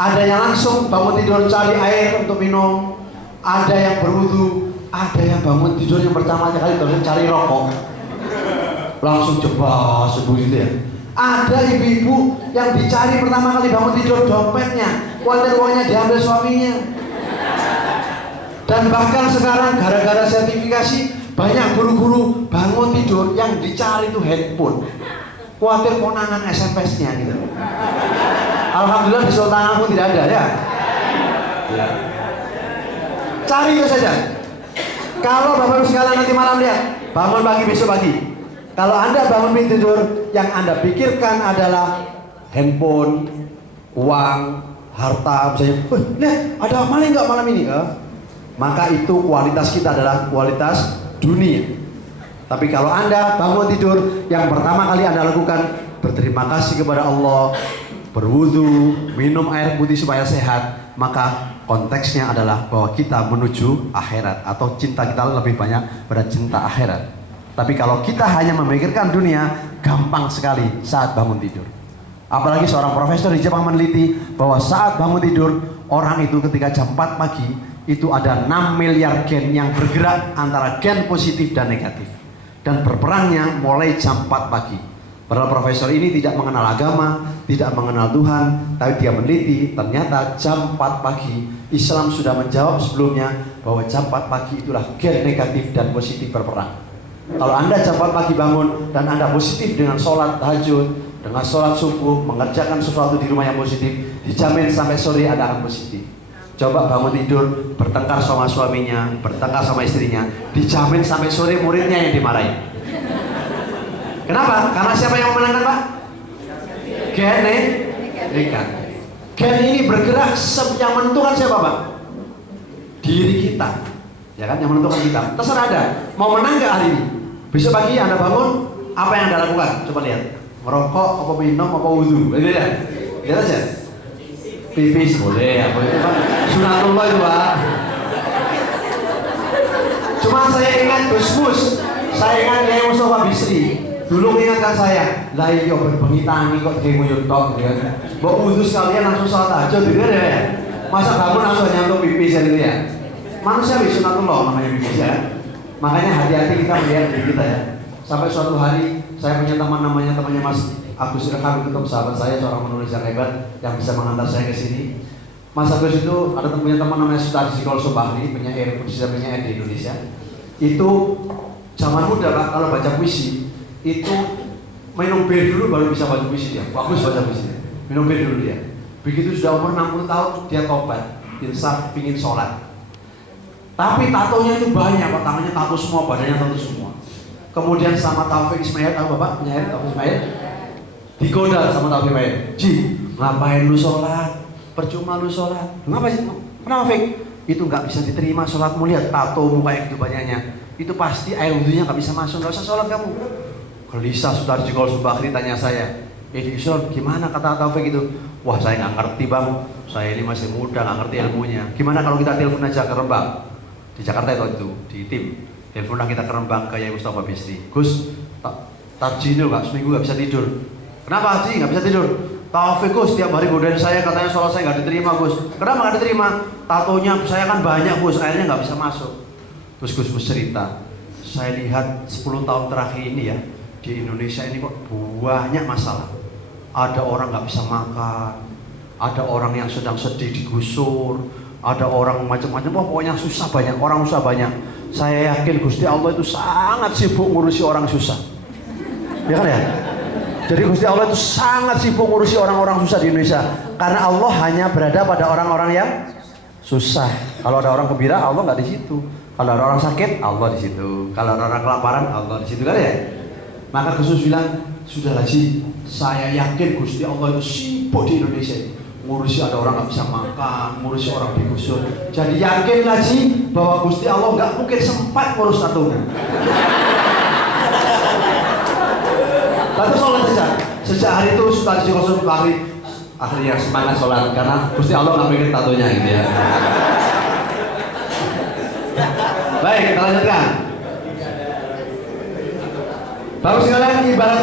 Ada yang langsung bangun tidur cari air untuk minum, ada yang berwudu, ada yang bangun tidur yang pertama kali cari rokok, langsung coba subuh gitu ya. Ada ibu-ibu yang dicari pertama kali bangun tidur dompetnya, khawatir uangnya diambil suaminya. Dan bahkan sekarang gara-gara sertifikasi banyak guru-guru bangun tidur yang dicari itu handphone, khawatir konangan SMS-nya gitu. Alhamdulillah di sultan aku tidak ada ya. Cari itu saja. Kalau Bapak Ibu sekalian nanti malam lihat, bangun pagi besok pagi. Kalau Anda bangun tidur, yang Anda pikirkan adalah handphone, uang, harta, misalnya, lihat ada maling nggak malam ini? Maka itu kualitas kita adalah kualitas dunia. Tapi kalau Anda bangun tidur, yang pertama kali Anda lakukan berterima kasih kepada Allah, berwudu, minum air putih supaya sehat, maka konteksnya adalah bahwa kita menuju akhirat atau cinta kita lebih banyak pada cinta akhirat. Tapi kalau kita hanya memikirkan dunia, gampang sekali saat bangun tidur. Apalagi seorang profesor di Jepang meneliti bahwa saat bangun tidur, orang itu ketika jam 4 pagi itu ada 6 miliar gen yang bergerak antara gen positif dan negatif, dan berperangnya mulai jam 4 pagi. Padahal profesor ini tidak mengenal agama, tidak mengenal Tuhan, tapi dia meneliti ternyata jam 4 pagi Islam sudah menjawab sebelumnya bahwa jam 4 pagi itulah gen negatif dan positif berperang. Kalau Anda jam 4 pagi bangun dan Anda positif dengan sholat tahajud, dengan sholat subuh, mengerjakan sesuatu di rumah yang positif, dijamin sampai sore Anda akan positif. Coba bangun tidur, bertengkar sama suaminya, bertengkar sama istrinya, dijamin sampai sore muridnya yang dimarahi. Kenapa? Karena siapa yang memenangkan, Pak? Gen negatif. Gen ini bergerak, yang menentukan siapa, Pak? Diri kita. Ya kan, yang menentukan kita. Terserah Anda, mau menang nggak hari ini? Besok pagi Anda bangun, apa yang Anda lakukan? Coba lihat. Merokok, apa minum, apa wudhu? Lihat aja. Pipis boleh, apa itu Pak? Sunatullah itu Pak. Cuma saya ingat Gus, saya ingat Kiai Mustafa Bisri. Dulu mengingatkan saya, lah iya berbengi tangi kok Kiai Muyutok gitu kan. Mbok wudhu sekalian langsung sholat aja gitu ya. Masa bangun langsung nyantuk pipis gitu ya. Manusia sunatullah namanya pipis ya. Makanya hati-hati kita melihat diri kita ya. Sampai suatu hari saya punya teman namanya temannya Mas Agus Irham, itu sahabat saya, seorang penulis yang hebat yang bisa mengantar saya ke sini. Mas Agus itu ada punya teman namanya Sutarji Kolsobahri, penyair penyair di Indonesia. Itu zaman muda Pak, kalau baca puisi itu minum bir dulu baru bisa baca puisi dia. Bagus baca puisi. Minum bir dulu dia. Begitu sudah umur 60 tahun dia tobat, insaf, pingin sholat. Tapi tatonya itu banyak, Pak. Tangannya tato semua, badannya tato semua. Kemudian sama Taufik Ismail, tahu Bapak penyair Taufik Ismail? Digoda sama Taufik Ismail. Ji, ngapain lu sholat? Percuma lu sholat. Kenapa sih? Kenapa Fik? Itu nggak bisa diterima sholatmu, lihat tato muka yang gitu banyaknya. Itu pasti air wudhunya nggak bisa masuk, nggak usah sholat kamu. Gelisah Sutarji Kolsobahri tanya saya, Edison, gimana kata Taufik itu? Wah saya nggak ngerti bang, saya ini masih muda nggak ngerti ilmunya. Gimana kalau kita telepon aja ke Rembang? Di Jakarta itu di tim teleponlah kita ke Rembang ke Kiai Mustafa Bisri. Gus, Tarji itu nggak seminggu nggak bisa tidur. Kenapa Haji nggak bisa tidur? Taufik Gus tiap hari godain saya, katanya sholat saya nggak diterima Gus. Kenapa nggak diterima? Tatonya saya kan banyak Gus, akhirnya nggak bisa masuk. Terus Gus bercerita, saya lihat 10 tahun terakhir ini ya di Indonesia ini kok banyak masalah. Ada orang nggak bisa makan, ada orang yang sedang sedih digusur, ada orang macam-macam, pokoknya susah banyak, orang susah banyak. Saya yakin Gusti Allah itu sangat sibuk ngurusi orang susah. Ya kan ya? Jadi Gusti Allah itu sangat sibuk ngurusi orang-orang susah di Indonesia. Karena Allah hanya berada pada orang-orang yang susah. Kalau ada orang gembira, Allah nggak di situ. Kalau ada orang sakit, Allah di situ. Kalau ada orang kelaparan, Allah di situ kan ya? Maka Gus bilang, sudahlah sih, saya yakin Gusti Allah itu sibuk di Indonesia ini. Ngurusi ada orang nggak bisa makan, ngurusi orang digusur. Jadi yakinlah sih bahwa Gusti Allah nggak mungkin sempat ngurus satu. Lalu sholat saja. Sejak hari itu Sutarji Kolsobahri akhirnya semangat sholat karena Gusti Allah nggak mikir tatonya gitu ya. Baik, kita lanjutkan. Bagus sekalian, ibarat